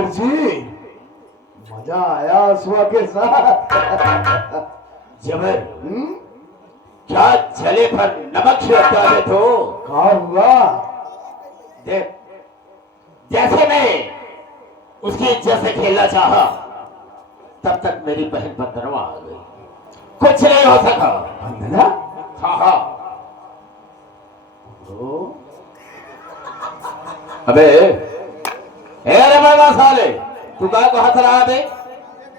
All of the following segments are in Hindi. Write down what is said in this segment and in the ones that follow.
आमिर जी, मजा आया सुबह के साथ। जबर क्या जले पर नमक छिड़कता है तो कहा हुआ? देख, जैसे मैं उसकी इज्जत से खेलना चाहा तब तक मेरी बहन बंदरवा आ गई। कुछ नहीं हो सका। बंदना? हाँ हाँ। तो अबे अरे बड़ा साले, तू क्या को हंस रहा है?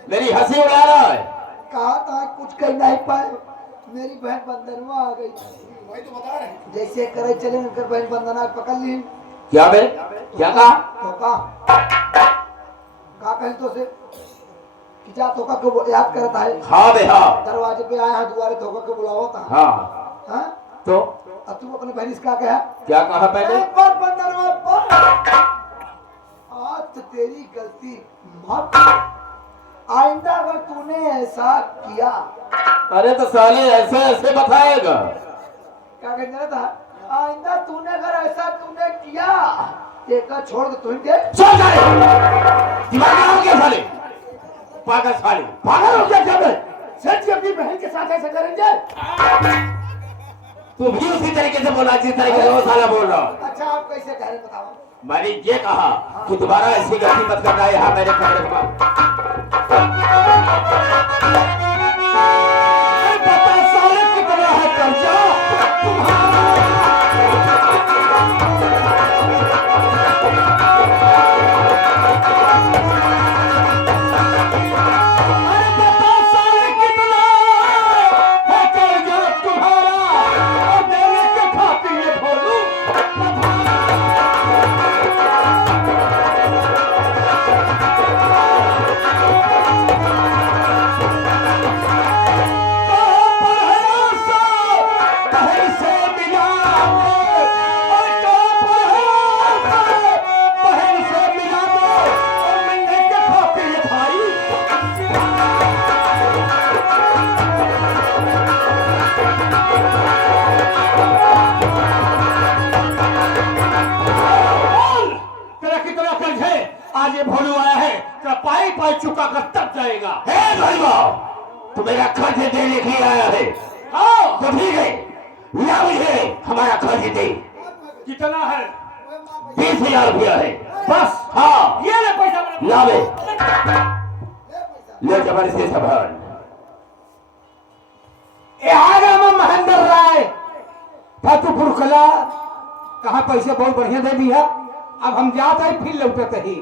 मेरी हंसी उड़ा रहा है। कहा था कुछ कर नहीं पाए, मेरी बहन बंदरवा आ गई। वही तो बता रहे हैं। जैसे करे चले उनकर बहन बंदना पकड़ ली। क्या बे? क्या कहा? तो का कहीं तो से खिंचा धोखा को याद करता है। हाँ बे हाँ। दरवाजे पे आया है, दुआरे धोखा को बुलावा था। हाँ हाँ? तो अब तू अपने बहन से क्या कहा? क्या कहा पहले? पर बंदरवा पर आज तो तेरी गलती माफ। आइंदा अगर तूने ऐसा किया, अरे तो साले ऐसे ऐसे बताएगा। क्या कहना था? आइंदा तूने अगर ऐसा तूने किया, देखा छोड़ के तू दे। चल साले, दिमाग खराब क्या साले? पागल साले, पागल हो क्या जब? सच अपनी बहन के साथ ऐसा करेंगे? तू भी उसी तरीके से बोला जिस तरीके से वो साला बोल रहा। अच्छा आप कैसे कह रहे बताओ? मैंने ये कहा कि दोबारा ऐसी गलती मत करना यहाँ मेरे कमरे में। बता साले कितना है कर्जा तुम्हारा? आज ये भोलू आया है तो पाई पाई चुका कर तब जाएगा। हे भैया, तू मेरा कर्ज देने के लिए आया है? हाँ तो ठीक है, ला मुझे हमारा कर्ज दे। कितना है? 20,000 रुपया है बस। हाँ ये ले पैसा, ला ले ले जबरदस्ती संभाल। महेंद्र राय फतुपुर कला कहा पैसे बहुत बढ़िया दे दिया। अब हम जाते हैं फिर लौटते ही।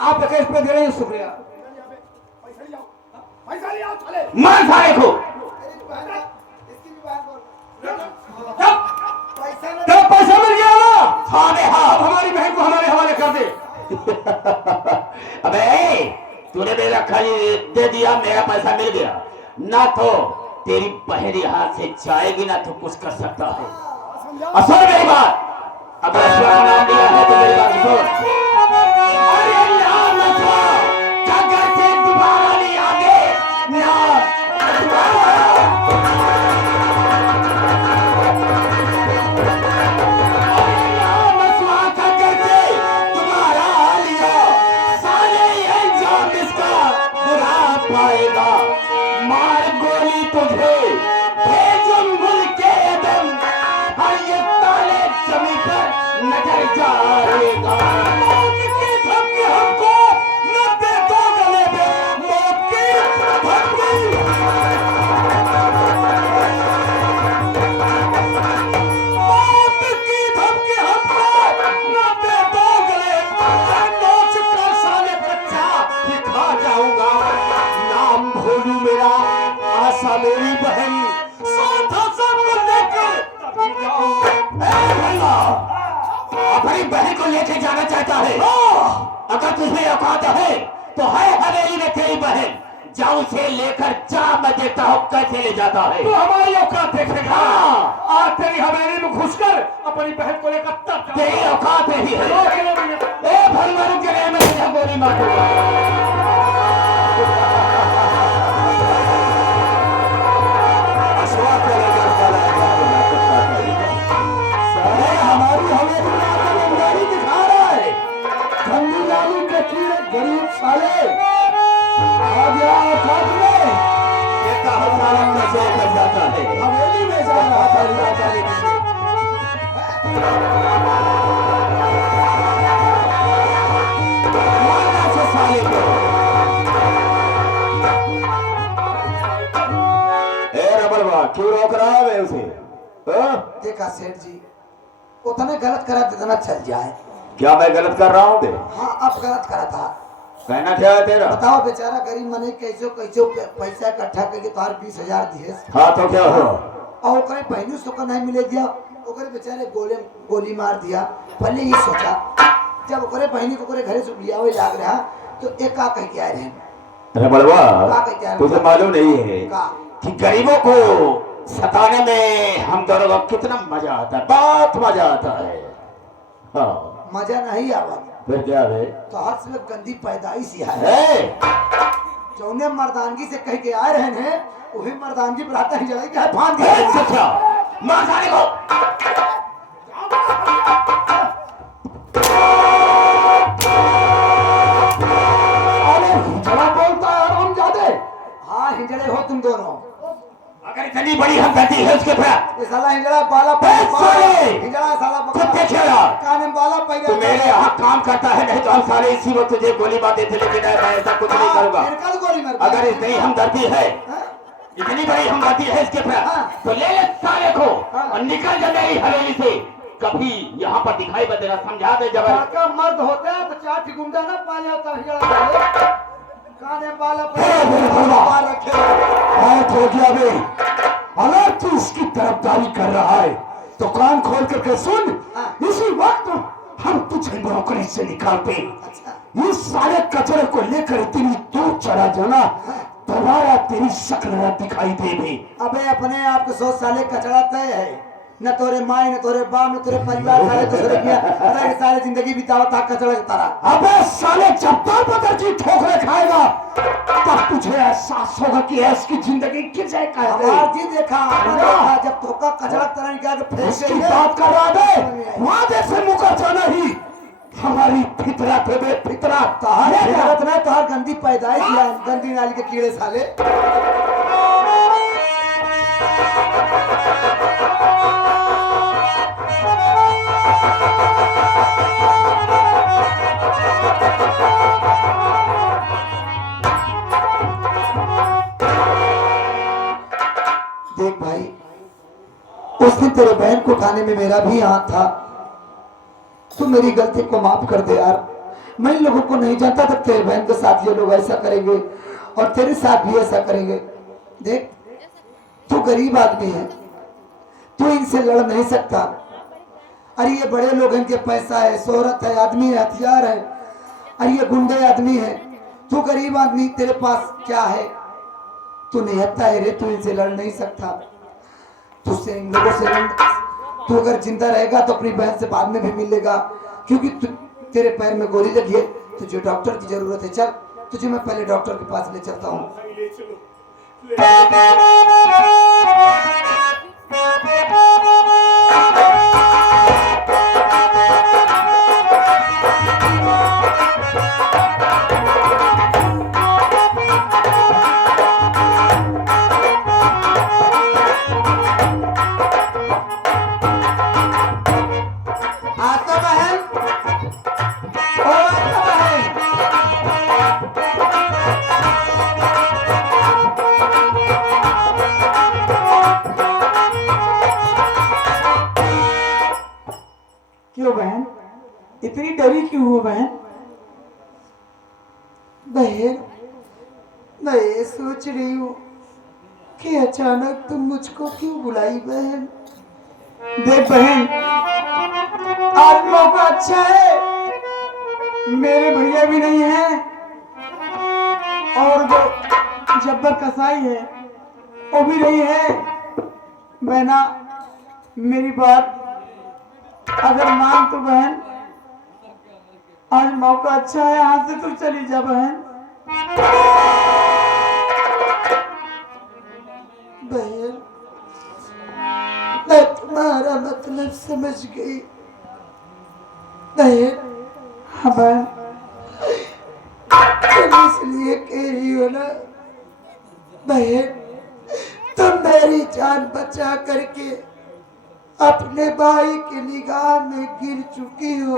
आप केस पे दे रहे हैं, शुक्रिया। पैसा ले आओ चले। मार साले को। तो पैसा मिल गया ना? हाँ बे हाँ। अब हमारी बहन को हमारे हवाले कर दे। अबे तूने मेरा खरीद दे दिया, मेरा पैसा मिल गया ना, तो तेरी बहन यहाँ से जाएगी ना तो कुछ कर सकता है। और सुन मेरी बात, अगर अश्वा का नाम लिया है तो मेरी बात सुन। अरे नाम अश्वा का घर से दोबारा नहीं आगे नाम अश्वा का घर से दोबारा लिया, सारे अंजाम इसका बुरा पाएगा। मार गोली तुझे भेजूं मुल्क के अदम, हर ये ताले जमी पर नजर जाएगा। मौत की धमकी हमको न दे दो गले में, मौत की धमकी। मौत की धमकी हमको न दे दो गले में, नोच कर साले बच्चा दिखा जाऊंगा। नाम भोलू मेरा, आशा मेरी बहन, साथ सबको लेकर तभी जाऊंगा। अपनी बहन को लेके जाना चाहता है? अगर तुझे औकात है तो है हवेली में तेरी बहन, जा उसे लेकर जा, मैं देखता हूँ कैसे ले जाता है। तो हमारी औकात देखेगा। हाँ। आज तेरी हवेली में घुसकर अपनी बहन को लेकर तब तेरी औकात नहीं है। 2 किलोमीटर ए भलवानों के लिए मैं तुझे गोली मारूंगा। अश्वा को लेकर हमारी हवेली में आकर ईमानदारी दिखा रहा है। गरीब सारा कैसे कर जाता है। हवेली में जा रहा था रिया जाने के लिए। मारना से साले को। ए रबड़वा क्यों रोक रहा है उसे? हाँ? देखा सेठ जी, उतने गलत करा जितना चल जाए। क्या मैं गलत कर रहा हूँ? हाँ अब गलत करा था। कहना क्या है तेरा? बताओ बेचारा गरीब मने कैसे कैसे पैसा इकट्ठा करके तार 20,000 दिए हाँ तो क्या हुआ? और ओकरे पहलू सुख नहीं मिले दिया, ओकरे बेचारे गोली मार दिया। पहले ये सोचा जब ओकरे बहनी को ओकरे घरे से लिया हुए लाग रहा तो एक का कह के आए रहे। अरे बड़वा का कह के आए तुझे मालूम नहीं है का कि गरीबों को सताने में हम दोनों को कितना मजा आता है, बहुत मजा आता है। हाँ मजा नहीं आवा फिर क्या है? तो हर से गंदी पैदाइश ही है। जौने मर्दानगी से कह के आ रहे हैं वही मर्दानगी बढ़ाता ही जलाई क्या फान दिया। सच्चा मार साले को। अरे हिजड़ा बोलता है हम जादे। हाँ हिजड़े हो तुम दोनों। अगर इतनी बड़ी हमदर्दी है उसके ऊपर ये साला हिजड़ा बाला हिजड़ा साला कुत्ते खेला कान में बाला पैदा तो मेरे यहाँ काम करता है, नहीं तो हम सारे इसी वक्त तुझे गोली मार देते, लेकिन मैं ऐसा कुछ नहीं करूंगा। गोली मार अगर इतनी हमदर्दी है, इतनी बड़ी हमदर्दी है इसके ऊपर तो ले ले साले को और निकल जा मेरी हवेली से। कभी यहाँ पर दिखाई मत देना, समझा दे जब का मर्द होता है तो चार गुंडा ना पाले होता हिजड़ा कान में बाला पैदा रखे। हो गया बे, अगर तू इसकी तरफदारी कर रहा है तो कान खोल करके सुन। इसी वक्त हम तुझे नौकरी से निकालते। इस सारे कचरे को लेकर इतनी दूर चला जाना, दोबारा तेरी शक्ल न दिखाई देगी। अबे अपने आप को सोच साले कचरा तय है, न तोरे माई न तोरे बाप न तोरे परिवार साले दूसरे किया अरे सारे जिंदगी बितावा था कचरा की तरह। अबे साले जब तक पत्थर की ठोकरें खाएगा तब तुझे एहसास होगा कि ऐसी जिंदगी किस है। हमार जी देखा जब धोखा कचरा तरह निकाल के फेंक इसकी देंगे। बात कर रहा है, वादे से मुकर जाना ही हमारी फितरत है बे, फितरत। तोहार गंदी पैदाइश गंदी नाली के कीड़े साले। देख भाई उस दिन तेरे बहन को उठाने में मेरा भी हाथ था, तू मेरी गलती को माफ कर दे यार। मैं इन लोगों को नहीं जानता था तेरे बहन के साथ ये लोग ऐसा करेंगे और तेरे साथ भी ऐसा करेंगे। देख तू गरीब आदमी है, तू इनसे लड़ नहीं सकता। अरे ये बड़े लोग इनके पैसा है, शोहरत है, आदमी है, हथियार है, अरे ये गुंडे आदमी है। तू गरीब आदमी, तेरे पास क्या है? तू निहत्ता है रे, तू इनसे लड़ नहीं सकता। तुझसे इन लोगों से लड़, तू अगर जिंदा रहेगा तो अपनी बहन से बाद में भी मिलेगा, क्योंकि तेरे पैर में गोली लगी है, तुझे डॉक्टर की जरूरत है। चल तुझे मैं पहले डॉक्टर के पास ले चलता हूँ। क्यों बहन इतनी डरी क्यों हो बहन? बहन मैं ये सोच रही हूँ कि अचानक तुम मुझको क्यों बुलाई बहन। देख बहन आज मौका अच्छा है, मेरे भैया भी नहीं है और जो जब्बर कसाई है वो भी नहीं है। बहना मेरी बात अगर मान तो बहन, आज मौका अच्छा है, यहाँ से तू चली जा बहन। बहन मैं तुम्हारा मतलब समझ गई बहन। हाँ बहन तुम इसलिए कह रही हो ना बहन, जान बचा करके अपने भाई की निगाह में गिर चुकी हो।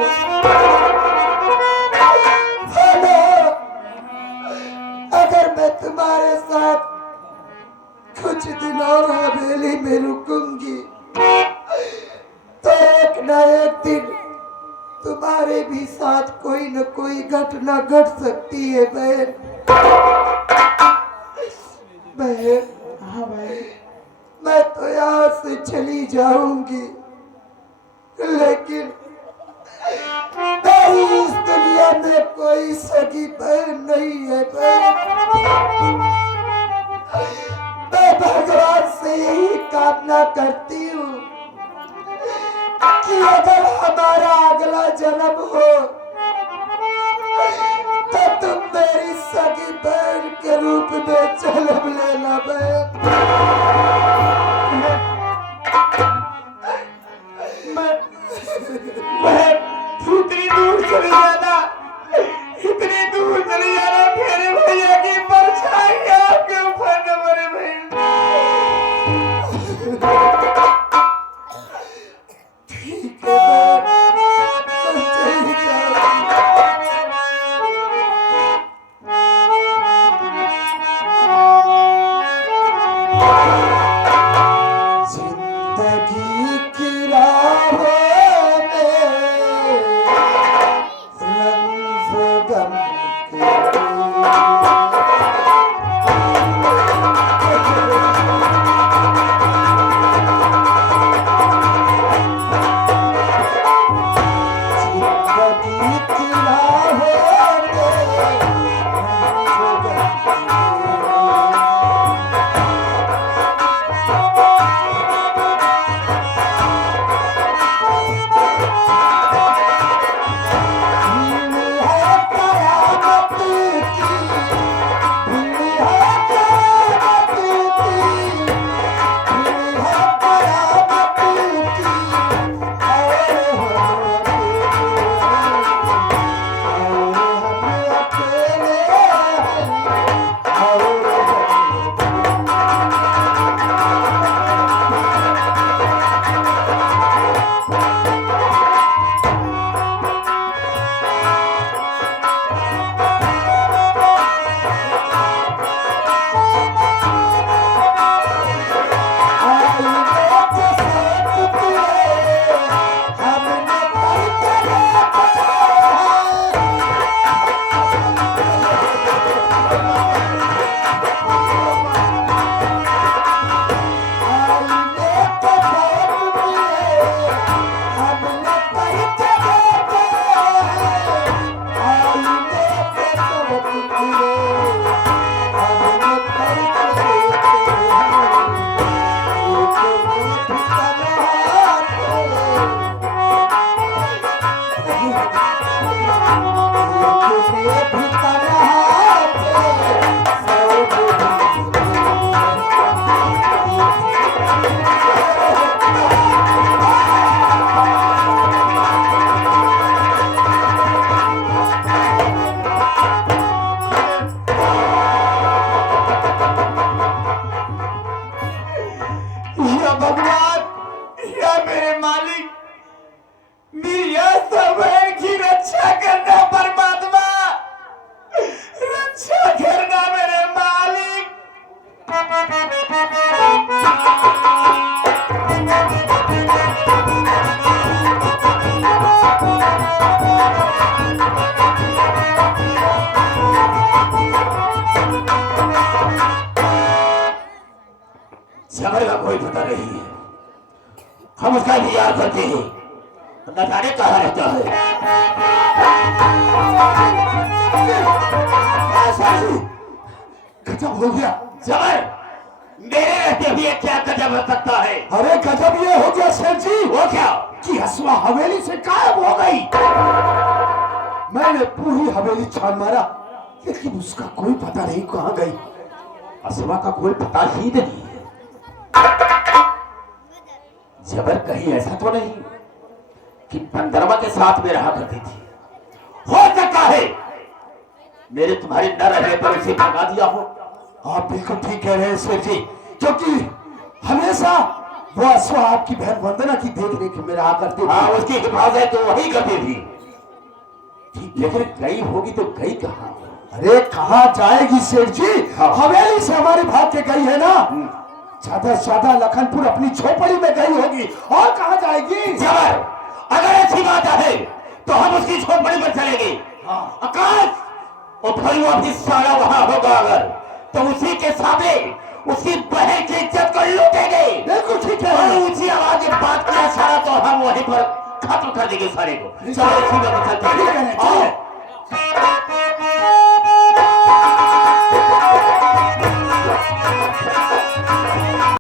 हेलो, अगर मैं तुम्हारे साथ कुछ दिन और हवेली में रुकूंगी तो एक न एक दिन तुम्हारे भी साथ कोई न कोई घटना घट सकती है बहन। बहन, हाँ भाई, मैं तो यहाँ से चली जाऊंगी, लेकिन मेरी इस दुनिया में कोई सगी बहन नहीं है बहन। मैं भगवान से यही कामना करती हूँ कि अगर हमारा अगला जन्म हो तो तुम मेरी सगी बहन के रूप में जन्म लेना बहन। बहन, तू इतनी दूर चली जाना, इतनी दूर चली जाना, मेरे भैया की परछाई आपके ऊपर न मरे बहन। ठीक है बहन, मैं चली जाऊंगी। जिंदगी की राहों में रंज गम के जिंदगी की राहों में रंज गम या भगवान, या मेरे मालिक, मेरी यह सब बहन की रक्षा करना परमात्मा, रक्षा करना मेरे मालिक। समय का कोई पता नहीं है, हम उसका इंतजार करते हैं, न जाने कहाँ रहता है। गजब हो गया जबर, मेरे रहते हुए क्या गजब हो सकता है? अरे गजब ये हो गया शेर जी, वो क्या? कि हसवा हवेली से गायब हो गई। मैंने पूरी हवेली छान मारा, लेकिन उसका कोई पता नहीं कहाँ गई। असवा का कोई पता ही नहीं है। जबर कहीं ऐसा तो नहीं कि पंदरवा के साथ में रहा करती थी? हो सकता है मेरे तुम्हारे न रहने पर उसे भगा दिया हो। आप बिल्कुल ठीक कह रहे हैं शेर जी, क्योंकि हमेशा वो अश्व आपकी बहन वंदना की देख रेख में रहा करते हाँ, थे। उसकी हिफाजत तो वही करती थी। लेकिन गई होगी तो गई कहाँ? अरे कहाँ जाएगी सेठ जी? हाँ। हवेली से हमारी भाग के गई है ना। ज्यादा से ज्यादा लखनपुर अपनी झोपड़ी में गई होगी, और कहाँ जाएगी? जबर, अगर ऐसी बात है तो हम उसकी झोपड़ी पर चलेंगे। आकाश, और फिर वो भी सारा वहां होगा, अगर तो उसी के सामने उसकी बहन की इज्जत को लूटेंगे। बिल्कुल ठीक है। और ऊंची आवाज में बात किया सारा तो हम वहीं पर खत्म कर देंगे सारे को। चलो इसी में चलते ठीक है, हैं। चलो। आओ।